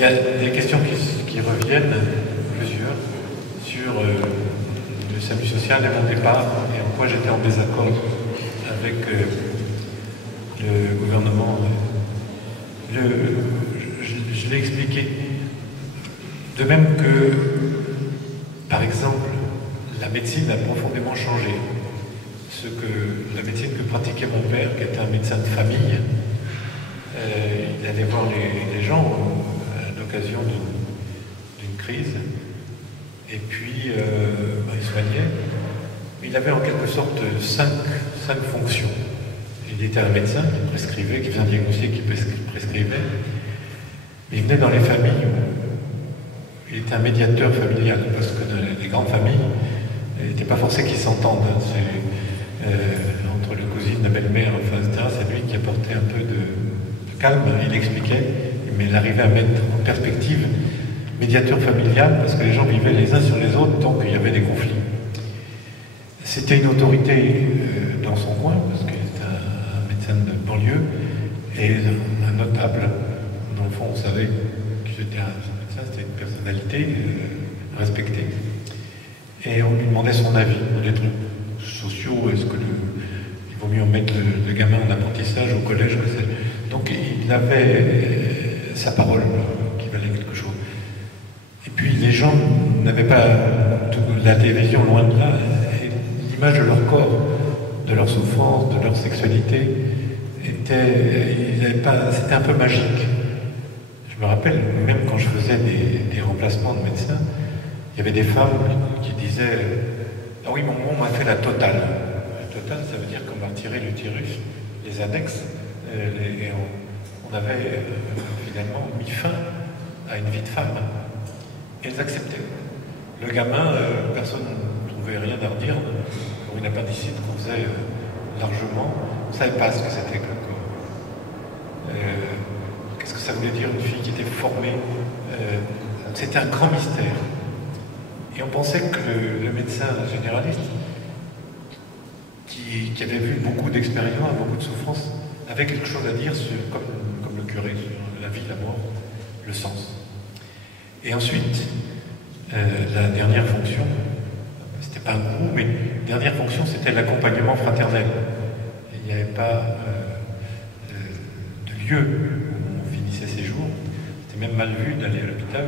Il y a des questions qui reviennent, plusieurs, sur le SAMU social et mon départ, et en quoi j'étais en désaccord avec le gouvernement. Je l'ai expliqué. De même que, par exemple, la médecine a profondément changé. La médecine que pratiquait mon père, qui était un médecin de famille, il allait voir les gens à l'occasion d'une crise, et puis il soignait. Il avait en quelque sorte cinq fonctions. Il était un médecin qui prescrivait, qui faisait un diagnostic, qui prescrivait. Il venait dans les familles où il était un médiateur familial, parce que dans les grandes familles, il n'était pas forcé qu'ils s'entendent. Entre le cousine, la belle-mère, enfin, etc., c'est lui qui apportait un peu de calme, il expliquait, mais il arrivait à mettre en perspective médiateur familial, parce que les gens vivaient les uns sur les autres, donc il y avait des conflits. C'était une autorité dans son coin, parce qu'il était un médecin de banlieue, et un notable, dans le fond, on savait que c'était un médecin, c'était une personnalité respectée. Et on lui demandait son avis sur des trucs sociaux, est-ce que il vaut mieux mettre le gamin en apprentissage au collège? Donc il avait sa parole qui valait quelque chose. Et puis les gens n'avaient pas la télévision loin de là, et l'image de leur corps, de leur souffrance, de leur sexualité, c'était un peu magique. Je me rappelle, même quand je faisais des remplacements de médecins, il y avait des femmes qui disaient « Ah oui, on m'a fait la totale ». La totale, ça veut dire qu'on m'a retiré l'utérus, les annexes, et on avait finalement mis fin à une vie de femme. Et elles acceptaient. Le gamin, personne ne trouvait rien à redire pour une appendicite qu'on faisait largement. On ne savait pas ce que c'était que le corps. Qu'est-ce que ça voulait dire une fille qui était formée? C'était un grand mystère. Et on pensait que le médecin généraliste, qui avait vu beaucoup d'expériences, beaucoup de souffrances, avait quelque chose à dire, comme le curé, sur la vie, la mort, le sens. Et ensuite, la dernière fonction, c'était pas un groupe, mais la dernière fonction, c'était l'accompagnement fraternel. Il n'y avait pas de lieu où on finissait ses jours. C'était même mal vu d'aller à l'hôpital,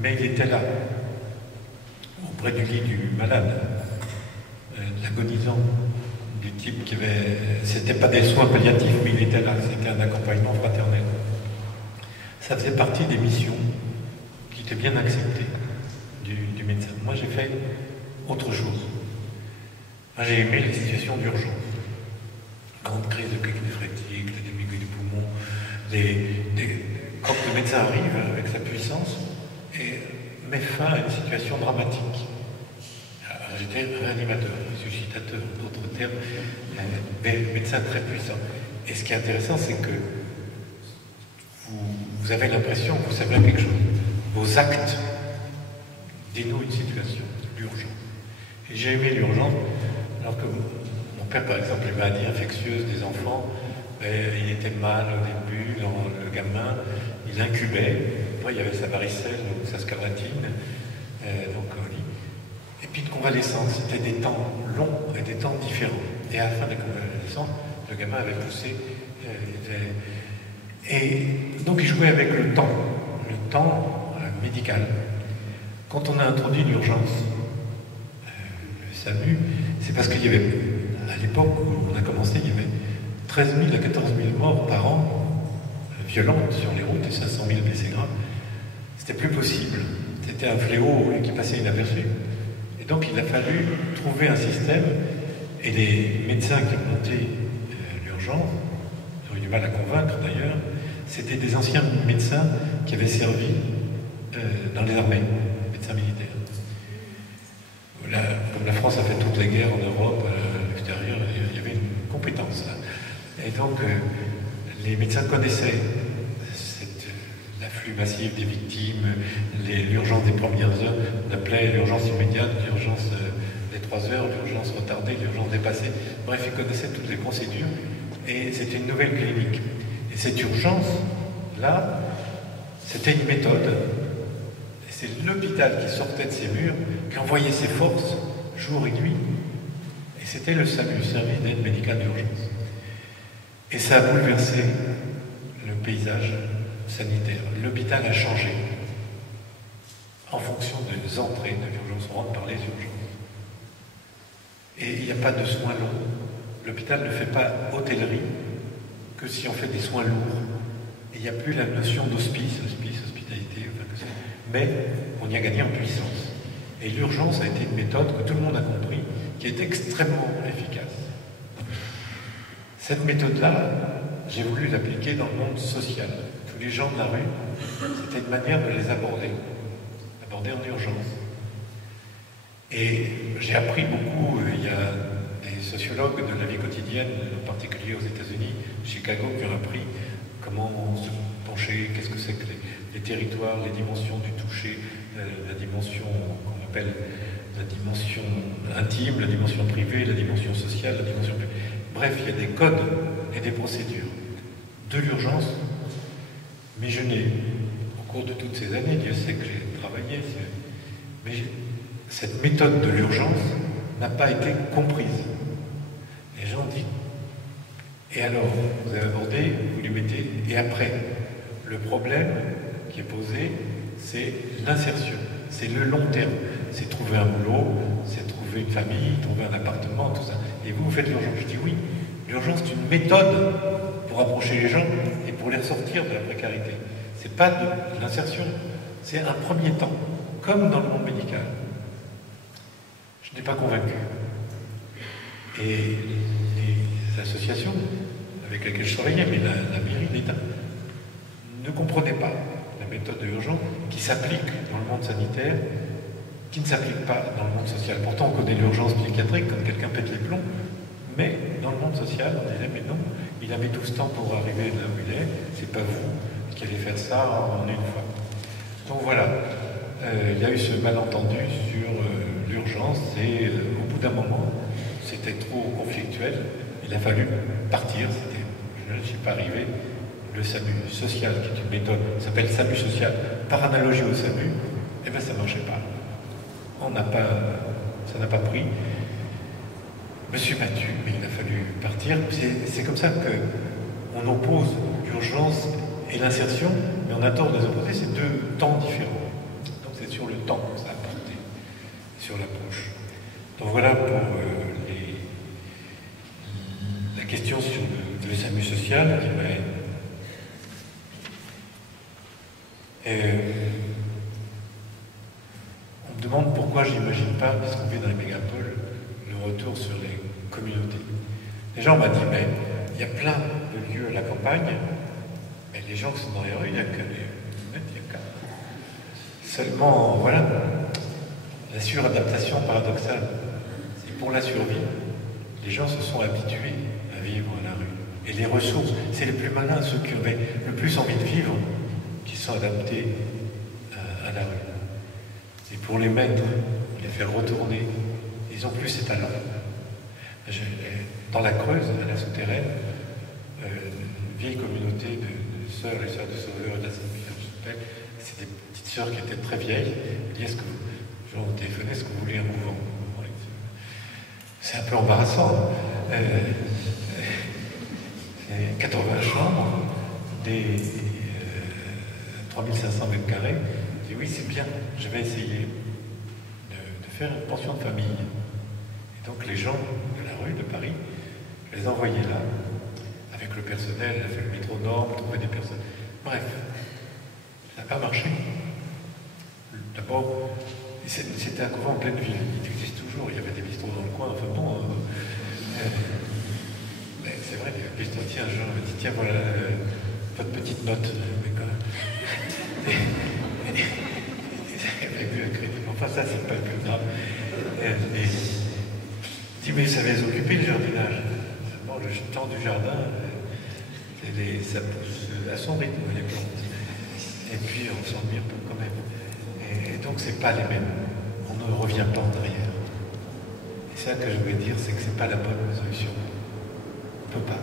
mais il était là, auprès du lit du malade, l'agonisant, du type qui avait... C'était pas des soins palliatifs, mais il était là, c'était un accompagnement fraternel. Ça faisait partie des missions qui étaient bien acceptées du médecin. Moi, j'ai fait autre chose. Moi, j'ai aimé les situations d'urgence. Grande crise de coquille néphrétique, la démiguë du poumon, quand le médecin arrive avec sa puissance et met fin à une situation dramatique. J'étais réanimateur, ressuscitateur, d'autres termes, mais médecin très puissant. Et ce qui est intéressant, c'est que vous avez l'impression que vous savez quelque chose. Vos actes dénouent une situation, l'urgence. Et j'ai aimé l'urgence, alors que mon père, par exemple, les maladies infectieuses des enfants, il était mal au début, le gamin, il incubait, après il y avait sa varicelle ou sa scarlatine, donc au lit. Et puis de convalescence, c'était des temps longs et des temps différents. Et à la fin de la convalescence, le gamin avait poussé, et donc il jouait avec le temps médical. Quand on a introduit l'urgence, le SAMU, c'est parce qu'il y avait, à l'époque où on a commencé, il y avait 13 000 à 14 000 morts par an, violentes sur les routes, et 500 000 blessés graves. C'était plus possible. C'était un fléau qui passait inaperçu. Et donc il a fallu trouver un système, et les médecins qui ont monté l'urgence, ils ont eu du mal à convaincre d'ailleurs, c'était des anciens médecins qui avaient servi dans les armées, médecins militaires. Comme la France a fait toutes les guerres en Europe, à l'extérieur, il y avait une compétence là. Et donc, les médecins connaissaient l'afflux massif des victimes, l'urgence des premières heures, on appelait l'urgence immédiate, l'urgence des 3 heures, l'urgence retardée, l'urgence dépassée. Bref, ils connaissaient toutes les procédures, et c'était une nouvelle clinique. Et cette urgence-là, C'était une méthode. Et c'est l'hôpital qui sortait de ses murs, qui envoyait ses forces jour et nuit. Et c'était le SAMU, service d'aide médicale d'urgence. Et ça a bouleversé le paysage sanitaire. L'hôpital a changé en fonction des entrées de l'urgence. On rentre par les urgences. Et il n'y a pas de soins longs. L'hôpital ne fait pas hôtellerie que si on fait des soins lourds. Et il n'y a plus la notion d'hospice, hospitalité, enfin que ça. Mais on y a gagné en puissance. Et l'urgence a été une méthode que tout le monde a compris, qui est extrêmement efficace. Cette méthode-là, j'ai voulu l'appliquer dans le monde social. Tous les gens de la rue, c'était une manière de les aborder en urgence. Et j'ai appris beaucoup, il y a des sociologues de la vie quotidienne, en particulier aux États-Unis, Chicago, qui ont appris comment se pencher, qu'est-ce que c'est que les territoires, les dimensions du toucher, la dimension qu'on appelle la dimension intime, la dimension privée, la dimension sociale, la dimension... Bref, il y a des codes et des procédures de l'urgence, mais je n'ai, au cours de toutes ces années, Dieu sait que j'ai travaillé, mais cette méthode de l'urgence n'a pas été comprise. Les gens disent, et alors, vous avez abordé, vous les mettez, et après, le problème qui est posé, c'est l'insertion, c'est le long terme, c'est trouver un boulot, c'est trouver une famille, trouver un appartement, tout ça. Et vous faites l'urgence. Je dis oui, l'urgence c'est une méthode pour approcher les gens et pour les ressortir de la précarité. C'est pas de l'insertion, c'est un premier temps, comme dans le monde médical. Je n'ai pas convaincu. Et les associations avec lesquelles je travaillais, mais la mairie, l'État, ne comprenaient pas la méthode de l'urgence qui s'applique dans le monde sanitaire, qui ne s'applique pas dans le monde social. Pourtant, on connaît l'urgence psychiatrique quand quelqu'un pète les plombs, mais dans le monde social, on disait, mais non, il a mis tout ce temps pour arriver là où il est, c'est pas vous qui allez faire ça en une fois. Donc voilà, il y a eu ce malentendu sur l'urgence, et au bout d'un moment, c'était trop conflictuel, il a fallu partir, je ne suis pas arrivé. Le SAMU social, qui est une méthode, s'appelle SAMU social, par analogie au SAMU, eh bien ça ne marchait pas. Ça n'a pas pris. Je me suis battu, mais il a fallu partir. C'est comme ça qu'on oppose l'urgence et l'insertion, mais on a tort de les opposer, c'est deux temps différents. Donc c'est sur le temps que ça a porté, sur l'approche. Donc voilà pour la question sur le SAMU social qui m'a... on me demande pourquoi je n'imagine pas, puisqu'on vit dans les mégapoles, le retour sur les communautés. Les gens m'ont dit, mais il y a plein de lieux à la campagne, mais les gens qui sont dans les rues, il n'y a que seulement, voilà, la suradaptation paradoxale. C'est pour la survie. Les gens se sont habitués à vivre à la rue. Et les ressources, c'est les plus malins, ceux qui avaient le plus envie de vivre, qui sont adaptés à la rue. Et pour les mettre, les faire retourner, ils n'ont plus ces talents. Dans la Creuse, à la souterraine, une vieille communauté de sœurs et sœurs de sauveurs de la Sainte-Vierge, c'est des petites sœurs qui étaient très vieilles. Elles disaient, je vous téléphonais, est-ce que vous voulez un mouvement? C'est un peu embarrassant. 80 chambres, des 3500 mètres carrés. Je dis oui, c'est bien, je vais essayer de faire une pension de famille. Et donc les gens de la rue de Paris, je les envoyais là, avec le personnel, a fait le métro norme, trouver des personnes. Bref, ça n'a pas marché. D'abord, c'était un couvent en pleine ville, il existe toujours, il y avait des bistrots dans le coin, enfin bon. Mais c'est vrai, le bistrotier, un jour, me dit tiens, voilà votre petite note. Enfin, ça, c'est pas le plus grave. Il dit mais ça va les occuper, le jardinage. Seulement, le temps du jardin, ça pousse à son rythme, les plantes. Et puis, on s'ennuie un peu quand même. Et donc, c'est pas les mêmes. On ne revient pas en arrière. Et ça que je voulais dire, c'est que c'est pas la bonne solution. On ne peut pas.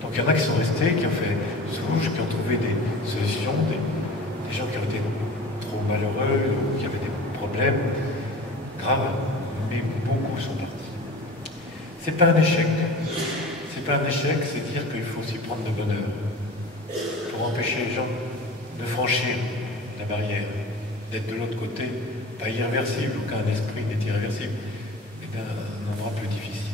Donc, il y en a qui sont restés, qui ont fait souche, qui ont trouvé des solutions, problèmes graves, mais beaucoup sont partis. C'est pas un échec. C'est pas un échec, c'est dire qu'il faut s'y prendre de bonne heure pour empêcher les gens de franchir la barrière, d'être de l'autre côté, pas irréversible, aucun esprit n'est irréversible, mais d'un endroit plus difficile.